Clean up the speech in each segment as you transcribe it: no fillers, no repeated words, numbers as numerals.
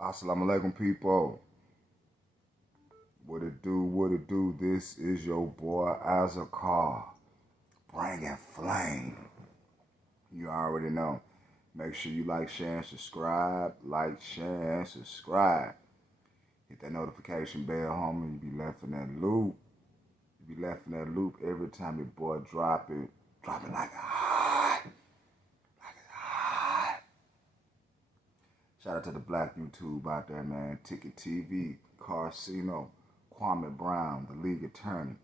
Assalamu alaikum, people. What it do? This is your boy Azakar, bringing flame. You already know. Make sure you like, share, and subscribe. Like, share, and subscribe. Hit that notification bell, homie. You be left in that loop. You be left in that loop every time your boy drop it. Drop it like hot. Like it's hot. Shout out to the black YouTube out there, man. Ticket TV, Carcino, Kwame Brown, the league attorney,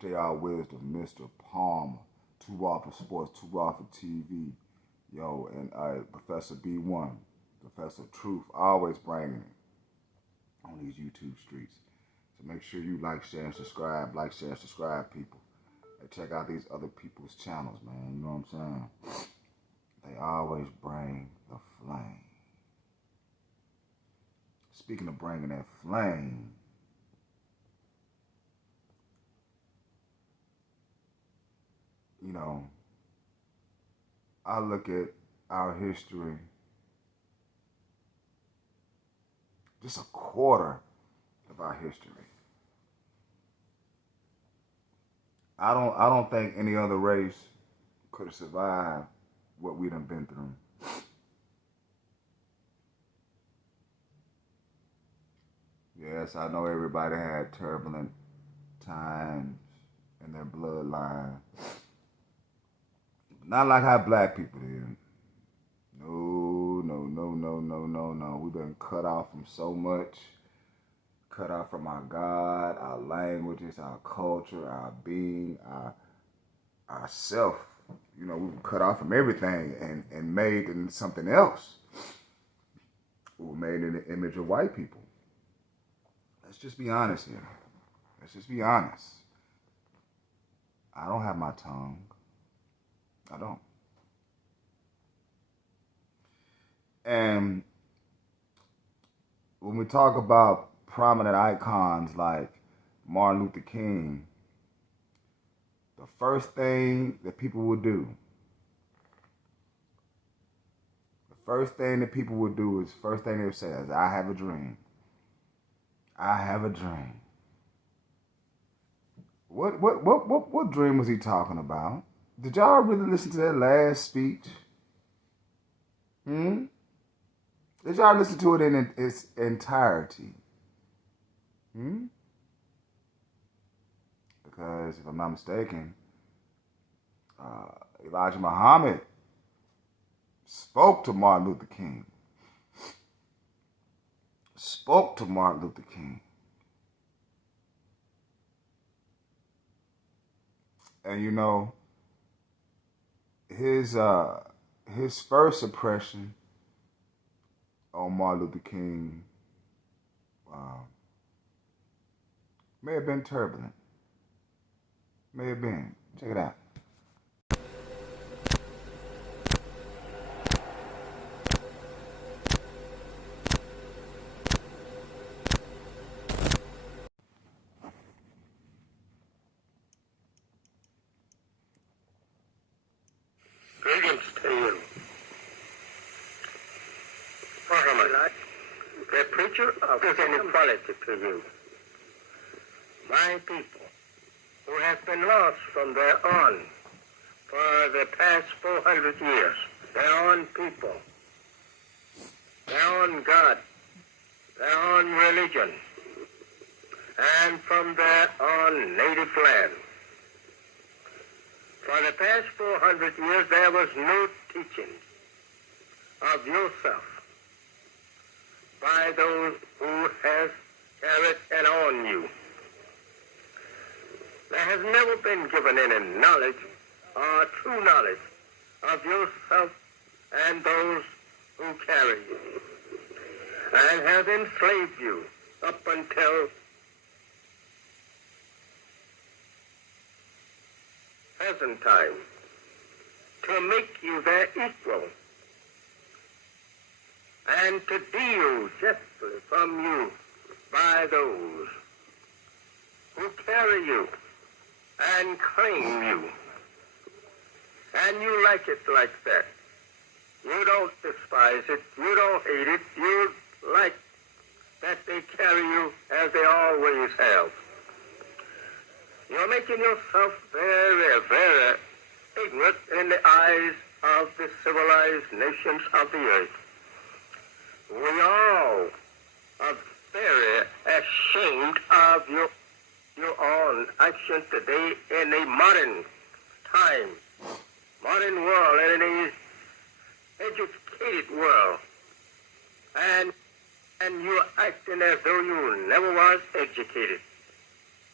J.R. Wisdom, Mr. Palmer, Two Off of Sports, Two Off of TV, yo, and Professor B1, Professor Truth, always bringing it on these YouTube streets. So make sure you like, share, and subscribe. Like, share, and subscribe, people. And check out these other people's channels, man. You know what I'm saying? They always bring the flame. Speaking of bringing that flame, you know, I look at our history, just a quarter of our history. I don't think any other race could have survived what we done been through. Yes, I know everybody had turbulent times in their bloodline. Not like how black people did. No. We've been cut off from so much. Cut off from our God, our languages, our culture, our being, our self. You know, we were cut off from everything and made into something else. We were made in the image of white people. Let's just be honest here. Let's just be honest. I don't have my tongue. I don't. And when we talk about prominent icons like Martin Luther King, the first thing that people would do, first thing they would say is, I have a dream. I have a dream. What dream was he talking about? Did y'all really listen to that last speech? Did y'all listen to it in its entirety? Because if I'm not mistaken, Elijah Muhammad spoke to Martin Luther King. And you know, his first impression on Martin Luther King may have been turbulent. May have been. Check it out. Greetings to you. Muhammad, the preacher of inequality to you. My people, who have been lost from their own for the past 400 years, their own people, their own God, their own religion, and from their own native land. For the past 400 years, there was no teaching of yourself by those who have carried and owned you. There has never been given any knowledge or true knowledge of yourself and those who carry you and have enslaved you up until present time to make you their equal and to deal justly from you by those who carry you and claim you. And you like it like that. You don't despise it. You don't hate it. You like that they carry you as they always have. You're making yourself very, very ignorant in the eyes of the civilized nations of the earth. We all are very ashamed of your own actions today in a modern time, modern world, and in an educated world. And you're acting as though you never was educated.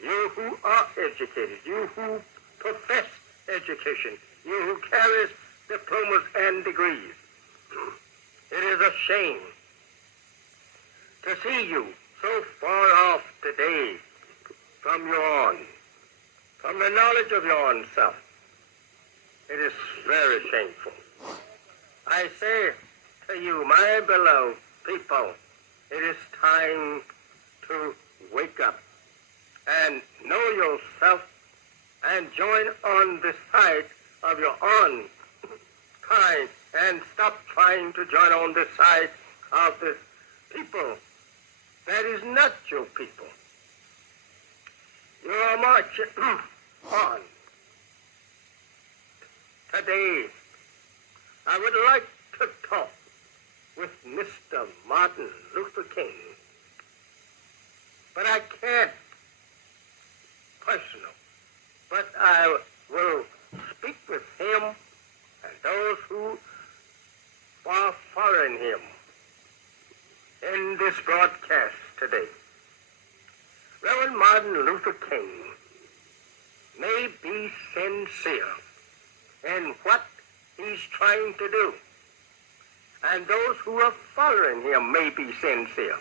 You who are educated, you who profess education, you who carries diplomas and degrees. It is a shame to see you so far off today from your own, from the knowledge of your own self. It is very shameful. I say to you, my beloved people, it is time to wake up and know yourself and join on the side of your own kind and stop trying to join on the side of the people that is not your people. You are marching on. Today, I would like to talk with Mr. Martin Luther King, but I can't personal. But I will speak with him and those who are following him in this broadcast today. Reverend Martin Luther King may be sincere in what he's trying to do, and those who are following him may be sincere.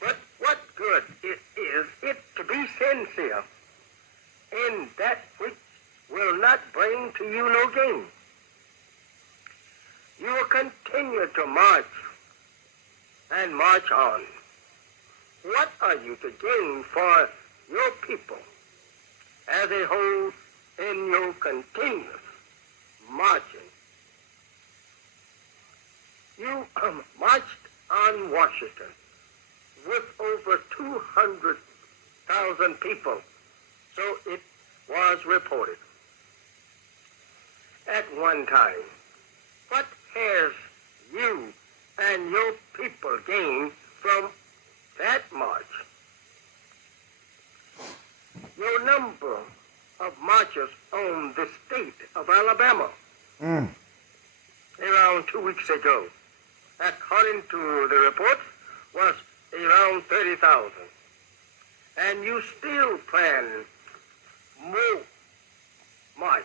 But what good is it to be sincere in that which will not bring to you no gain? You will continue to march and march on. What are you to gain for your people as a whole in your continuous marching? You marched on Washington with over 200,000 people, so it was reported at one time. What has you and your people gained from that march? Your number of marchers on the state of Alabama around 2 weeks ago, according to the reports, was around 30,000. And you still plan more marching,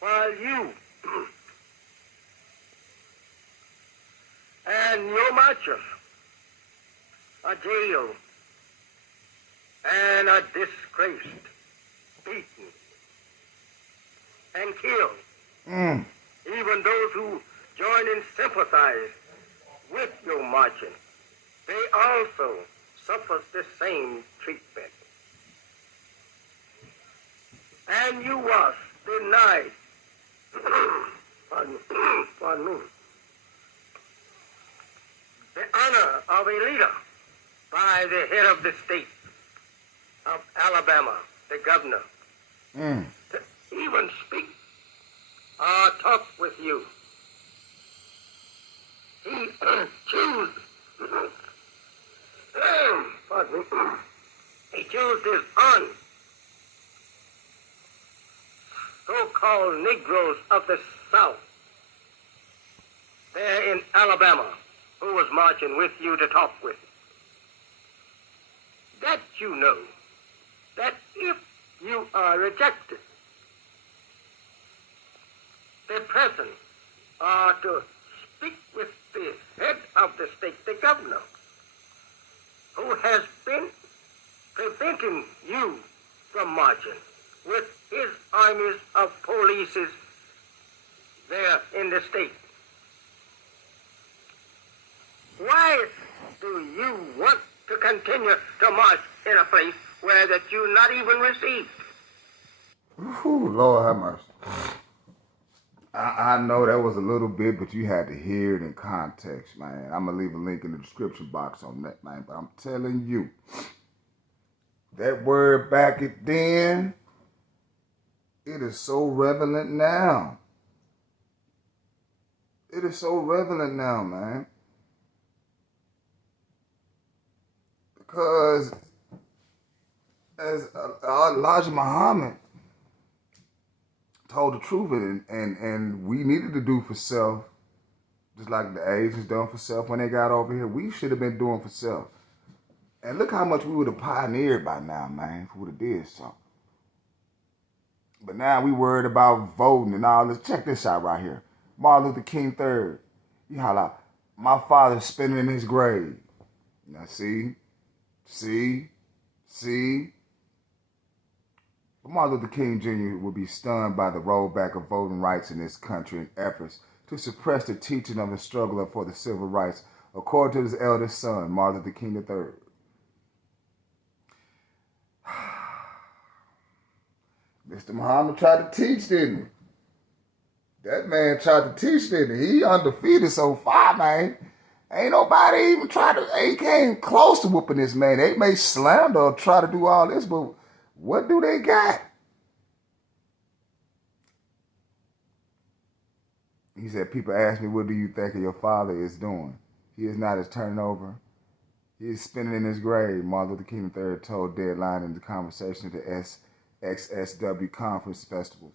while you and your marchers are jailed and are disgraced, beaten, and killed. Even those who join and sympathize with your marching, they also suffer the same treatment. And you was denied, pardon me, the honor of a leader by the head of the state of Alabama, the governor, to even speak or talk with you. He chose, pardon me, he chose his own so-called Negroes of the South there in Alabama, who was marching with you to talk with. That you know, that if you are rejected, the president are to speak with the head of the state, the governor, who has been preventing you from marching with his armies of polices there in the state. Why do you want to continue to march in a place where that you not even received? Ooh, Lord have mercy. I know that was a little bit, but you had to hear it in context, man. I'm going to leave a link in the description box on that, man. But I'm telling you, that word back it then, it is so relevant now. It is so relevant now, man. Because as Elijah Muhammad told the truth, and we needed to do for self, just like the Asians done for self when they got over here. We should have been doing for self. And look how much we would have pioneered by now, man, if we would have did something. But now we worried about voting and all this. Check this out right here. Martin Luther King III. He holla, my father's spinning in his grave. Now see? But Martin Luther King Jr. would be stunned by the rollback of voting rights in this country and efforts to suppress the teaching of the struggle for the civil rights, according to his eldest son, Martin Luther King III. Mr. Muhammad tried to teach, didn't he? That man tried to teach, didn't he? He undefeated so far, man. Ain't nobody even tried to, he came close to whooping this man. They may slander or try to do all this, but what do they got? He said, people ask me, what do you think of your father is doing? He is not as turning over. He is spinning in his grave, Martin Luther King III told Deadline in the conversation at the XSW Conference Festival.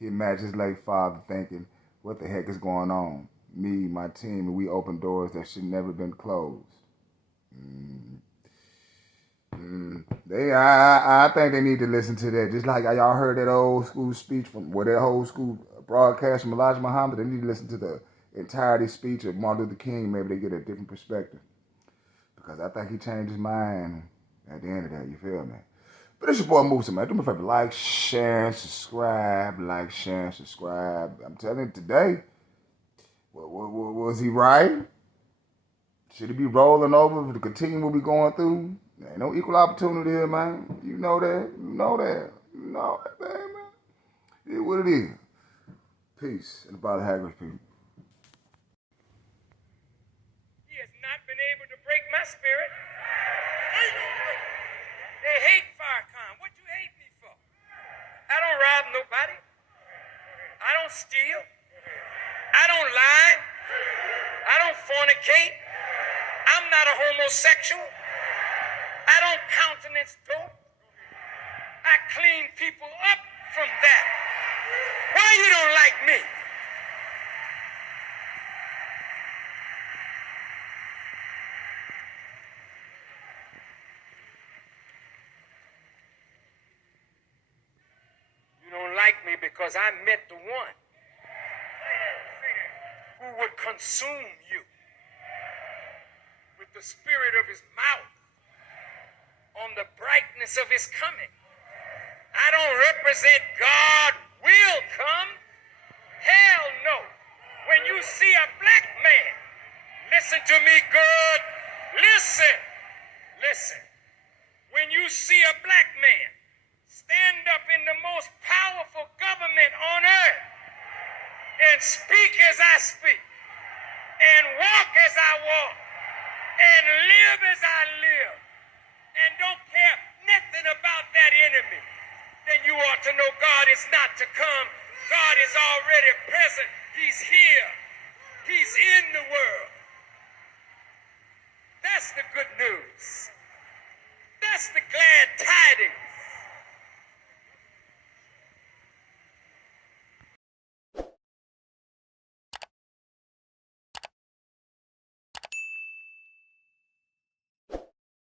He imagined his late father thinking, what the heck is going on? Me, my team, and we open doors that should never been closed. I think they need to listen to that. Just like y'all heard that old school speech from, that old school broadcast from Elijah Muhammad, they need to listen to the entirety speech of Martin Luther King. Maybe they get a different perspective. Because I think he changed his mind at the end of that, you feel me? But it's your boy Musa, man. Do me a favor, like, share, and subscribe. Like, share, and subscribe. I'm telling you today, was he right? Should he be rolling over to continue what we going through? There ain't no equal opportunity here, man. You know that. You know that. You know that, man. It is what it is. Peace. And about the Haggard people. He has not been able to break my spirit. They hate Farrakhan. What you hate me for? I don't rob nobody. I don't steal. I don't lie. I don't fornicate. I'm not a homosexual. I don't countenance dope. I clean people up from that. Why you don't like me? You don't like me because I met the one who would consume you with the spirit of his mouth on the brightness of his coming. I don't represent God will come. Hell no. When you see a black man, listen to me good. Listen. When you see a black man stand up in the most powerful government on earth and speak as I speak and walk as I walk and live as I live and don't care nothing about that enemy, then you ought to know God is not to come. God is already present. He's here. He's in the world. That's the good news. That's the glad tidings.